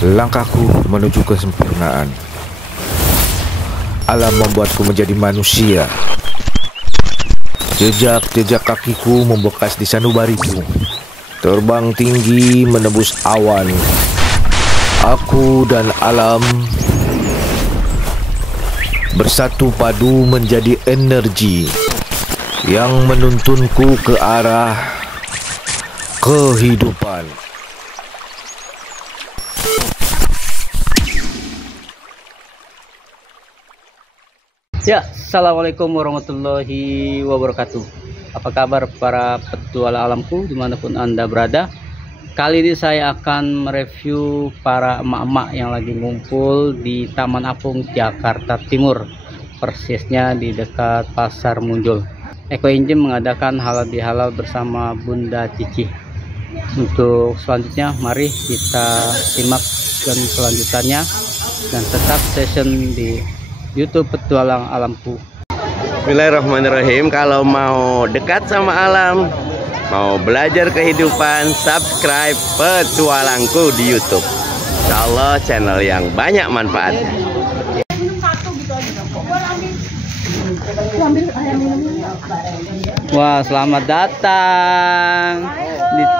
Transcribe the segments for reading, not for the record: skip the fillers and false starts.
Langkahku menuju kesempurnaan. Alam membuatku menjadi manusia. Jejak-jejak kakiku membekas di sanubariku. Terbang tinggi menembus awan. Aku dan alam bersatu padu menjadi energi yang menuntunku ke arah kehidupan. Ya, assalamualaikum warahmatullahi wabarakatuh. Apa kabar para petualang alamku dimanapun Anda berada? Kali ini saya akan mereview para emak-emak yang lagi ngumpul di Taman Apung, Jakarta Timur, persisnya di dekat Pasar Muncul. Eko Injem mengadakan halal bihalal bersama Bunda Cici. Untuk selanjutnya, mari kita simak kelanjutannya dan tetap session di YouTube Petualang Alamku. Bismillahirrahmanirrahim. Kalau mau dekat sama alam, mau belajar kehidupan, subscribe Petualangku di YouTube. Insya Allah channel yang banyak manfaatnya. Wah, selamat datang.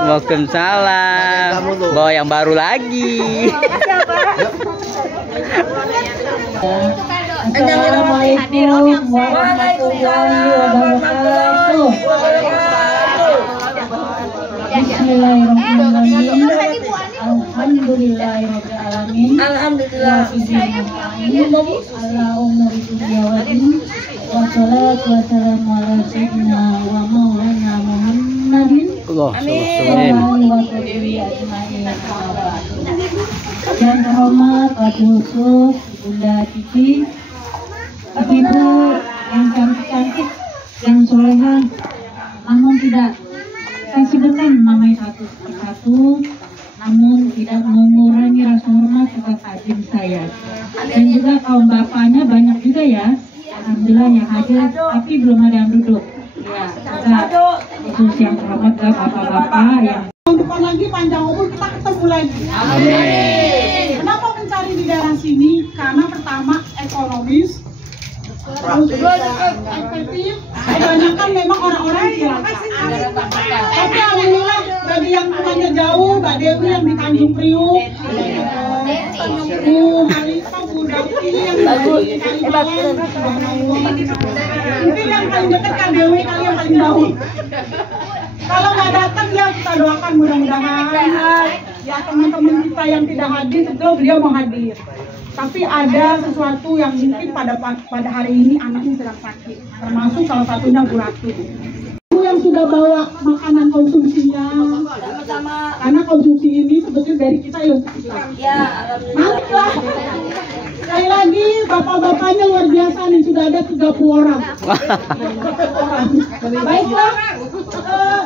Waalaikumsalam. Bawa yang baru lagi. Assalamualaikum warahmatullahi wabarakatuh. Bismillahirrahmanirrahim. Alhamdulillahirabbil alamin. Alhamdulillah. Ala umuri dunya wa din. Wassalatu wassalamu ala sayyidina wa maulana Muhammadin. Yang terhormat Wakil Khusus Bunda Cici, ibu yang cantik-cantik, yang soleha, namun tidak sensitifkan namanya satu persatu, namun tidak mengurangi rasa hormat kepada adik saya. Dan juga kaum bapaknya banyak juga ya, alhamdulillah yang hadir, tapi belum ada yang duduk. Ya, kita khusus yang terhormat ke bapak-bapak yang depan lagi panjang umur kita ketemu lagi. Amin. Kenapa mencari di daerah sini? Karena pertama ekonomis, efektif, kebanyakan memang orang-orang Cilacap. Tapi alhamdulillah bagi yang rumahnya jauh, Mbak Dewi yang di Tanjung Priuk, Bu Halika, Bu Dapti yang di Kalimantan, mungkin yang paling dekat Kak Dewi kali yang paling jauh. Kalau nggak datang ya kita doakan mudah-mudahan ya teman-teman kita yang tidak hadir betul beliau mau hadir. Tapi ada sesuatu yang mungkin pada hari ini anaknya sedang sakit, termasuk salah satunya Bu Ratu. Ibu yang sudah bawa makanan konsumsinya, karena konsumsi ini sebetulnya dari kita ya untuk kita. Mantap. Sekali lagi bapak-bapaknya luar biasa nih, sudah ada 30 orang. Baiklah,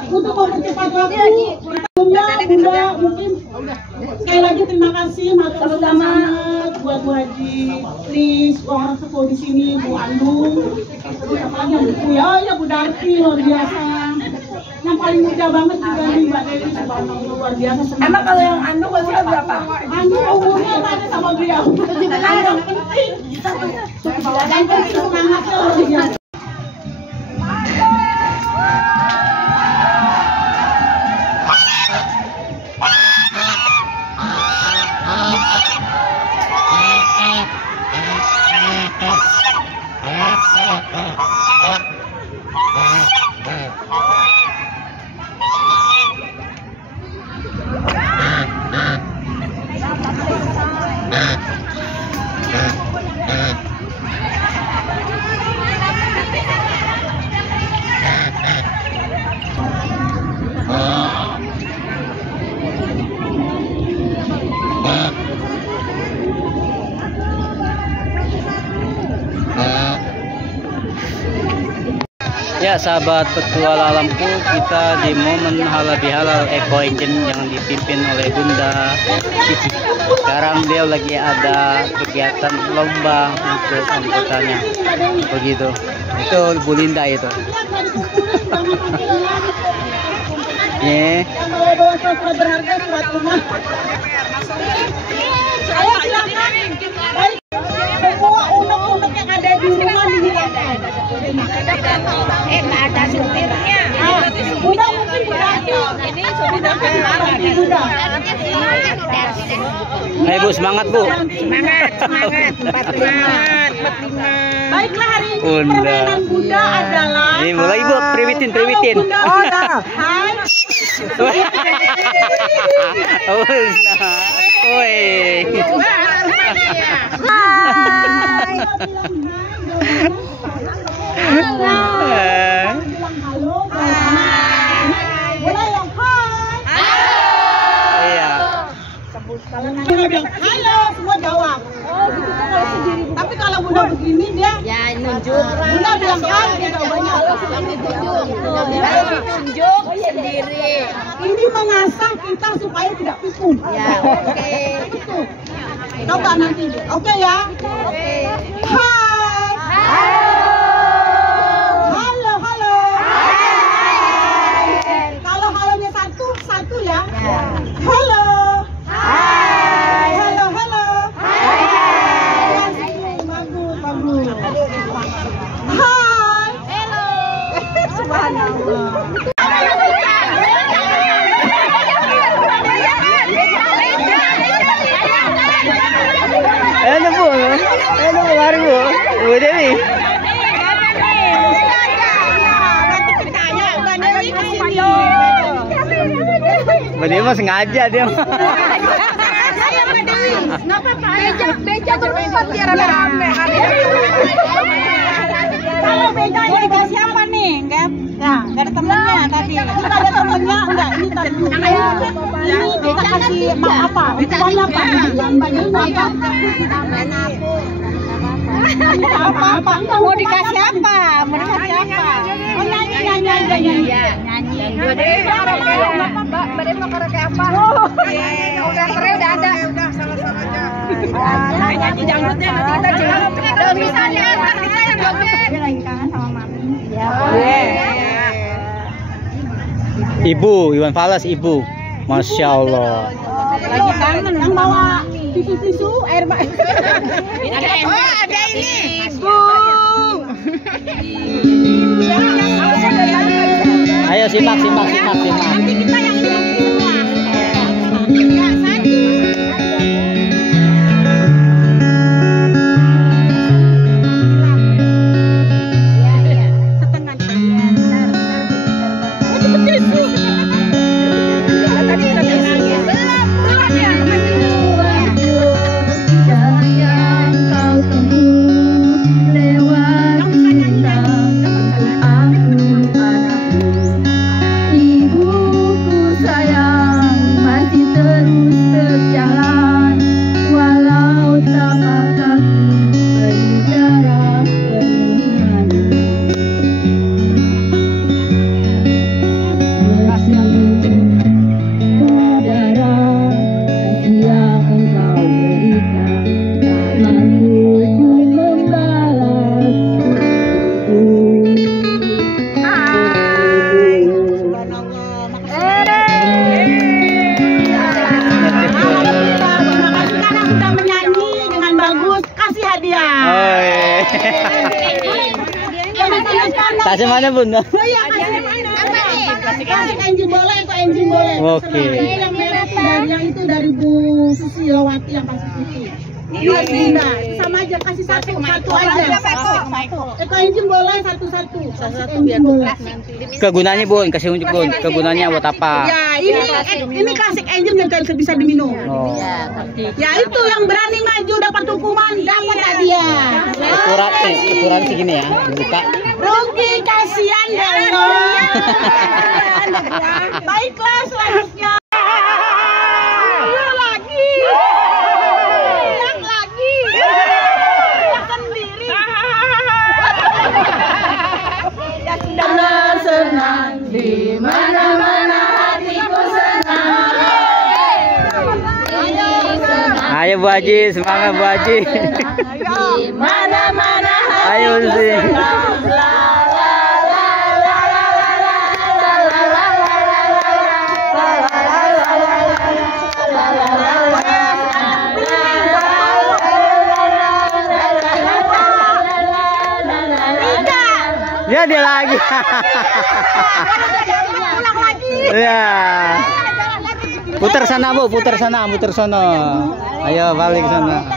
untuk mempercepat waktu, sebelumnya Bunda mungkin sekali lagi terima kasih matur semangat buat Bu Haji, please orang sepuh di sini, Bu Andung, apalagi yang Bu ya Bu Darti luar biasa. Yang paling muda banget juga nih Mbak Dewi, subhanallah luar biasa. Emang kalau yang Andung usia berapa? Andung umurnya mana sama beliau? Yang penting, yang penting semangatnya luar biasa. Ya sahabat petualang alamku, kita di momen halal bihalal Eco Engine yang dipimpin oleh Bunda Cici. Sekarang dia lagi ada kegiatan lomba untuk anggotanya. Begitu. Itu Bu Linda itu. Ya. Saya silakan. Semua unek-unek yang ada di rumah dihilangkan. Nggak ada supirnya. Udah mungkin Ini sudah udah. Ayo Bu, semangat Bu. semangat 45. Baiklah, hari ini Bunda. permainan Bunda adalah Ini mulai Bu, priwitin. Oh, dah. Hai. Oh, nah. Woi. Halo. Mulai yang hai. Iya. Kalau Bunda bilang halo, semua jawab. Oh, gitu kan kalau sendiri. Tapi kalau Bunda begini dia Ya nunjuk. Bunda bilang hai, dia jawabannya apa? Tunjuk sendiri. Ini mengasah kita supaya tidak pikun. Ya, oke. Itu. Coba nanti. Oke ya. Oke. Hai. Halo, halo. Kalau halonya satu ya. Halo. Halo, halo. Bagus, bagus. Hai. Hello. Subhanallah. Ano po? Ano po, lari po? Bu Dewi. Bu Dewi mah sengaja dia. Beja berempat biar rame-rame. Kalau bedanya enggak siapa nih? Enggak. Nah, enggak ada temennya tadi. Kita ada temennya enggak? Ini tadi. Ini kita kasih apa? Hukumannya apa? Apa? Mau dikasih apa? Mau dikasih apa? Oh, nyanyi aja nyanyi. Mbak mau karaoke apa? Udah keren, udah ada. Nyanyi dangdutnya nanti kita jawab. Kalau misalnya ntar kita yang joget. Dia lagi kangen sama mami. Ibu, Iwan Fals ibu. Masya Allah. Lagi kangen yang bawa tisu-tisu air bah. Oh, ada ini. Bu. Ayo simak. Nanti kita yang ini semua. Ya, satu. Kasih mana Bunda? Oh iya, kasih engine boleh atau engine boleh. Oke. Ini yang merah dari yang itu dari Bu Susilawati yang kasih putih. Ini dari Bunda. Sama aja kasih satu aja. Satu. Eko engine boleh satu-satu. Engine boleh. Kegunaannya Bun, kasih unjuk Bun. Kegunaannya buat apa? Ya, ini klasik engine yang bisa diminum. Oh. Ya itu yang berani maju dapat hukuman dapat hadiah. Ukuran segini ya, dibuka. Rugi kasihan ya Baiklah selanjutnya. Lagi. Ya sendiri. Ya sudah Bu Haji, semangat Bu Haji. Mana-mana Ayo sih. Ya dia lagi. pulang lagi. Ya. Putar sana Bu, putar sana, muter sono. Ayo balik sana.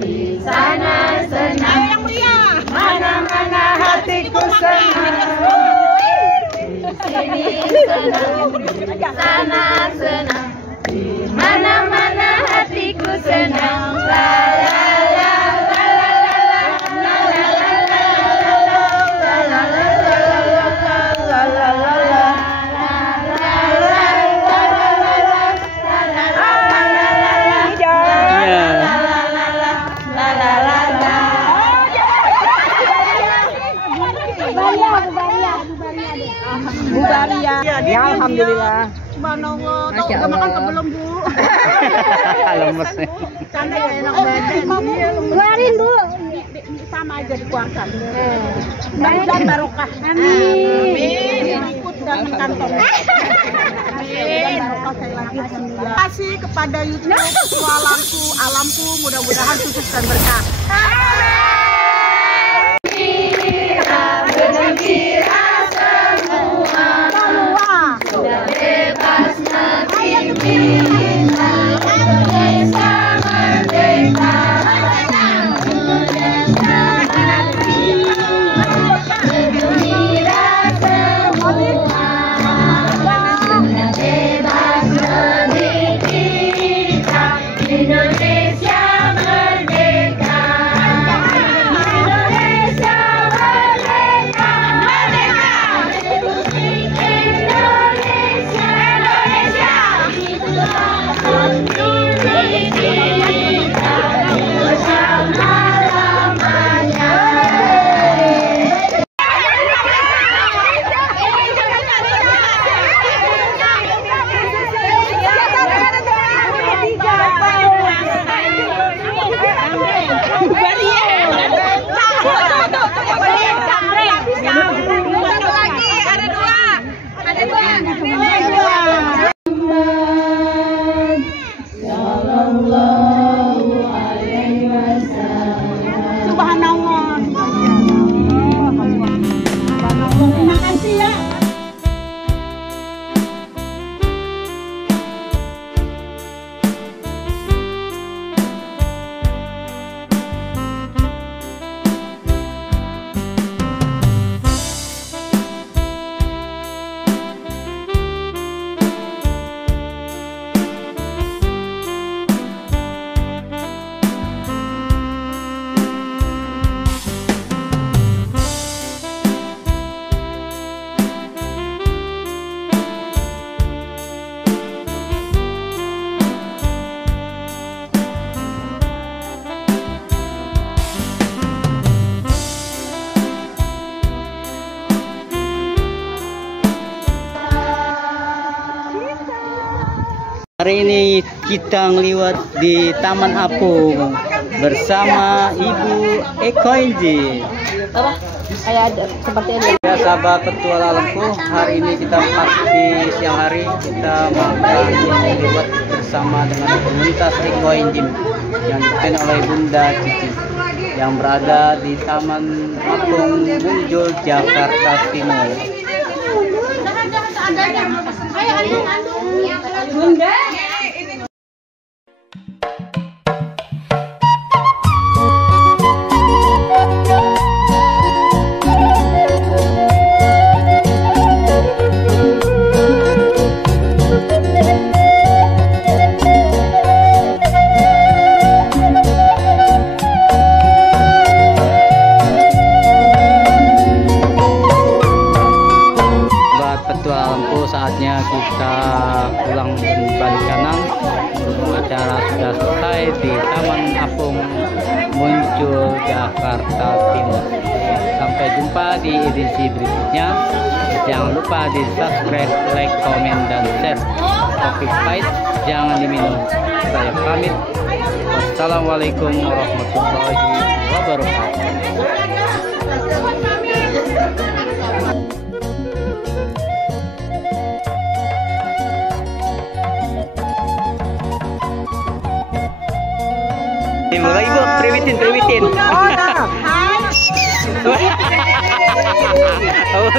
Di sana senang, mana-mana hatiku senang. Sini senang, sana senang, mana-mana hatiku senang. La la la la la la la la la la la. Ya alhamdulillah. Subhanallah, tahu udah makan ke belum Bu? Lemes. Canda ya enak banget. Keluarin Bu. Sama aja dikuangkan. Dan barokah. Amin. Ikut dan kantong. Amin. Barokah saya lagi. Terima kasih kepada YouTube Petualanku Alamku, mudah-mudahan sukses dan berkah. Hari ini kita ngeliwat di Taman Apung bersama Ibu Eko Inji. Kayak seperti ini. Ya sahabat petualanganku, hari ini kita di siang hari kita akan lewat bersama dengan komunitas Eko Inji yang dipimpin oleh Bunda Cici yang berada di Taman Apung Muncul, Jakarta Timur. Bunda. Saatnya kita pulang balik kanan. Acara sudah selesai di Taman Apung Muncul, Jakarta Timur. Sampai jumpa di edisi berikutnya. Jangan lupa di subscribe, like, komen, dan share. Kopi pahit jangan diminum. Saya pamit. Wassalamualaikum warahmatullahi wabarakatuh. Ibu, priwitin. Oh,